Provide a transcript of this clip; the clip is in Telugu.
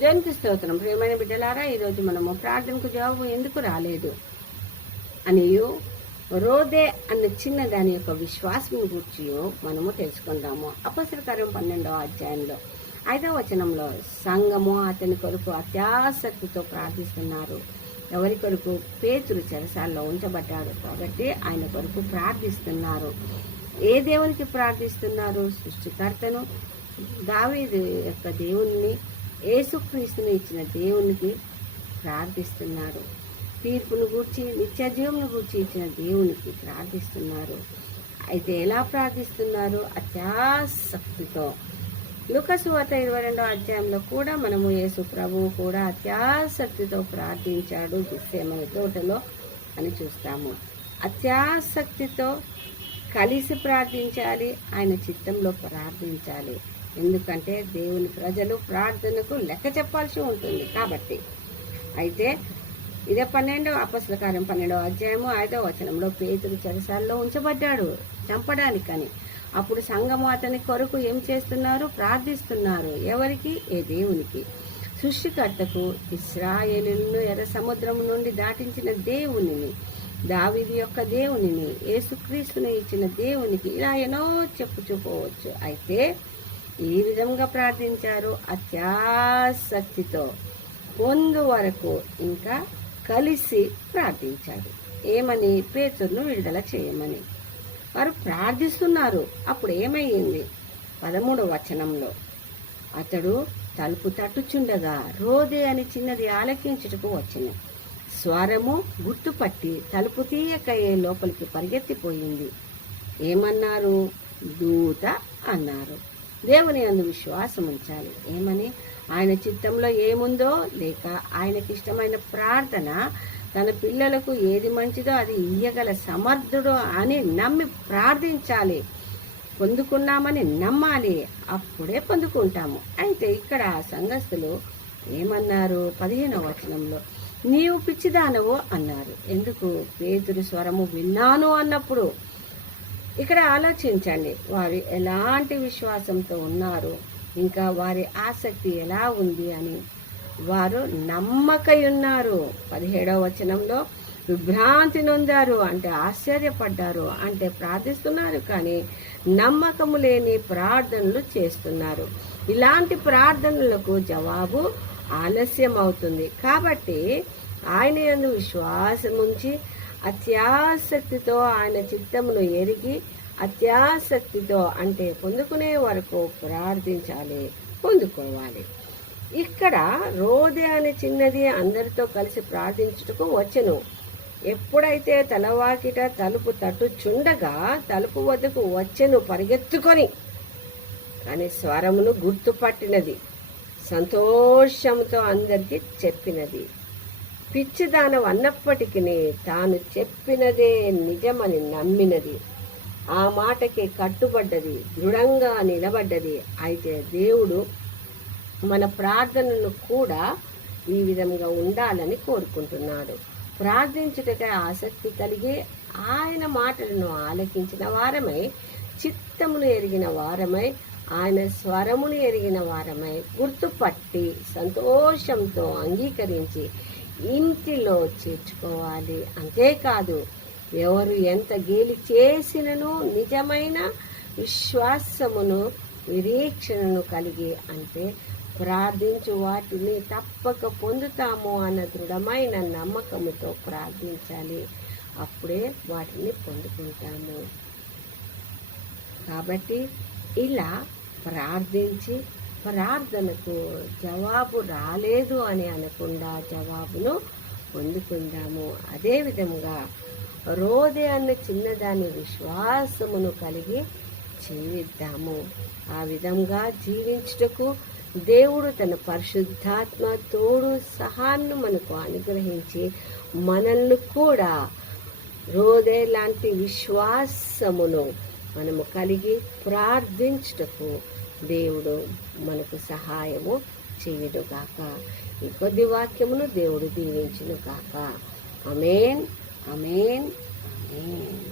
దేవునికి స్తోత్రం. ప్రియమైన బిడ్డలారా, ఈరోజు మనము ప్రార్థనకు జవాబు ఎందుకు రాలేదు అనియు రోదే అన్న చిన్న దాని యొక్క విశ్వాసం గురించి మనము తెలుసుకుందాము. అపొస్తలుల కార్యం 12వ అధ్యాయంలో 5వ వచనంలో సంఘము అతని కొరకు అత్యాసక్తితో ప్రార్థిస్తున్నారు. ఎవరి కొరకు? పేతురు చెరసాల్లో ఉంచబడ్డాడు కాబట్టి ఆయన కొరకు ప్రార్థిస్తున్నారు. ఏ దేవునికి ప్రార్థిస్తున్నారు? సృష్టికర్తను, దావీదు యొక్క దేవుని, యేసుక్రీస్తుని ఇచ్చిన దేవునికి ప్రార్థిస్తున్నారు. తీర్పును గూర్చి, నిత్య జీవమును గూర్చి ఇచ్చిన దేవునికి ప్రార్థిస్తున్నారు. అయితే ఎలా ప్రార్థిస్తున్నారు? అత్యాసక్తితో. లూకా సువార్త 22వ అధ్యాయంలో కూడా మనము యేసు ప్రభువు కూడా అత్యాసక్తితో ప్రార్థించాడు గెత్సేమనే తోటలో అని చూస్తాము. అత్యాసక్తితో కలిసి ప్రార్థించాలి, ఆయన చిత్తంలో ప్రార్థించాలి. ఎందుకంటే దేవుని ప్రజలు ప్రార్థనకు లెక్క చెప్పాల్సి ఉంటుంది కాబట్టి. అయితే ఇదే అపొస్తలుల కార్యం 12వ అధ్యాయము 5వ వచనంలో పేతురు చెరసాల్లో ఉంచబడ్డాడు చంపడానికని. అప్పుడు సంఘము అతని కొరకు ఏం చేస్తున్నారు? ప్రార్థిస్తున్నారు. ఎవరికి? ఏ దేవునికి, సృష్టికర్తకు, ఇశ్రాయేలును ఎర్ర సముద్రం నుండి దాటించిన దేవునిని, దావీదు యొక్క దేవునిని, యేసుక్రీస్తుని ఇచ్చిన దేవునికి, ఇలా ఎన్నో చెప్పుకోవచ్చు. అయితే ఈ విధంగా ప్రార్థించారు అత్యాసక్తితో, పొందు వరకు ఇంకా కలిసి ప్రార్థించారు. ఏమని? పేతురును విడుదల చేయమని. వారు ప్రార్థిస్తున్నారు. అప్పుడు ఏమయ్యింది? 13వ వచనంలో అతడు తలుపు తట్టుచుండగా రోదే అని చిన్నది ఆలకించుటకు వచ్చింది. స్వరము గుర్తుపట్టి తలుపు తీయకయే లోపలికి పరిగెత్తిపోయింది. ఏమన్నారు? దూత అన్నారు. దేవుని యందు విశ్వాసం ఉంచాలి. ఏమని? ఆయన చిత్తంలో ఏముందో, లేక ఆయనకి ఇష్టమైన ప్రార్థన, తన పిల్లలకు ఏది మంచిదో అది ఇయ్యగల సమర్థుడు అని నమ్మి ప్రార్థించాలి. పొందుకున్నామని నమ్మాలి, అప్పుడే పొందుకుంటాము. అయితే ఇక్కడ సంఘస్థులు ఏమన్నారు? 15వ వచనంలో నీవు పిచ్చిదానవు అన్నారు. ఎందుకు? పేతురు స్వరము విన్నాను అన్నప్పుడు. ఇక్కడ ఆలోచించండి, వారు ఎలాంటి విశ్వాసంతో ఉన్నారు, ఇంకా వారి ఆసక్తి ఎలా ఉంది అని. వారు నమ్మకై ఉన్నారు. 17వ వచనంలో విభ్రాంతి నొందారు అంటే ఆశ్చర్యపడ్డారు, అంటే ప్రార్థిస్తున్నారు కానీ నమ్మకము లేని ప్రార్థనలు చేస్తున్నారు. ఇలాంటి ప్రార్థనలకు జవాబు ఆలస్యం అవుతుంది. కాబట్టి ఆయన యందు విశ్వాసం ఉంచి అత్యాసక్తితో ఆయన చిత్తమును ఎరిగి అత్యాసక్తితో అంటే పొందుకునే వరకు ప్రార్థించాలి, పొందుకోవాలి. ఇక్కడ రోదే అనే చిన్నది అందరితో కలిసి ప్రార్థించుటకు వచ్చెను. ఎప్పుడైతే తలవాకిట తలుపు తట్టుచుండగా తలుపు వద్దకు వచ్చెను పరిగెత్తుకొని. కానీ స్వరమును గుర్తుపట్టినది, సంతోషంతో అందరికీ చెప్పినది. పిచ్చిదానం అన్నప్పటికీ తాను చెప్పినదే నిజమని నమ్మినది. ఆ మాటకి కట్టుబడ్డది, దృఢంగా నిలబడ్డది. అయితే దేవుడు మన ప్రార్థనను కూడా ఈ విధంగా ఉండాలని కోరుకుంటున్నాడు. ప్రార్థించుటకై ఆసక్తి కలిగి ఆయన మాటలను ఆలకించిన వారమై, చిత్తమును ఎరిగిన వారమై, ఆయన స్వరమును ఎరిగిన వారమై, గుర్తుపట్టి సంతోషంతో అంగీకరించి ఇంటిలో చేర్చుకోవాలి. అంతేకాదు, ఎవరు ఎంత గేలి చేసినను నిజమైన విశ్వాసమును, నిరీక్షణను కలిగి, అంటే ప్రార్థించు వాటిని తప్పక పొందుతాము అన్న దృఢమైన నమ్మకముతో ప్రార్థించాలి. అప్పుడే వాటిని పొందుకుంటాము. కాబట్టి ఇలా ప్రార్థించి ప్రార్థనకు జవాబు రాలేదు అని అనకుండా జవాబును పొందుకుందాము. అదేవిధంగా రోదే అన్న చిన్నదాని విశ్వాసమును కలిగి జీవిద్దాము. ఆ విధంగా జీవించుటకు దేవుడు తన పరిశుద్ధాత్మ తోడు సహాన్ని మనకు అనుగ్రహించి మనల్ని కూడా రోదే లాంటి విశ్వాసమును మనము కలిగి ప్రార్థించుటకు దేవుడు మనకు సహాయము చేయును గాక. ఈ కొద్ది వాక్యమును దేవుడు దీవించును గాక. ఆమేన్, ఆమేన్, ఆమేన్.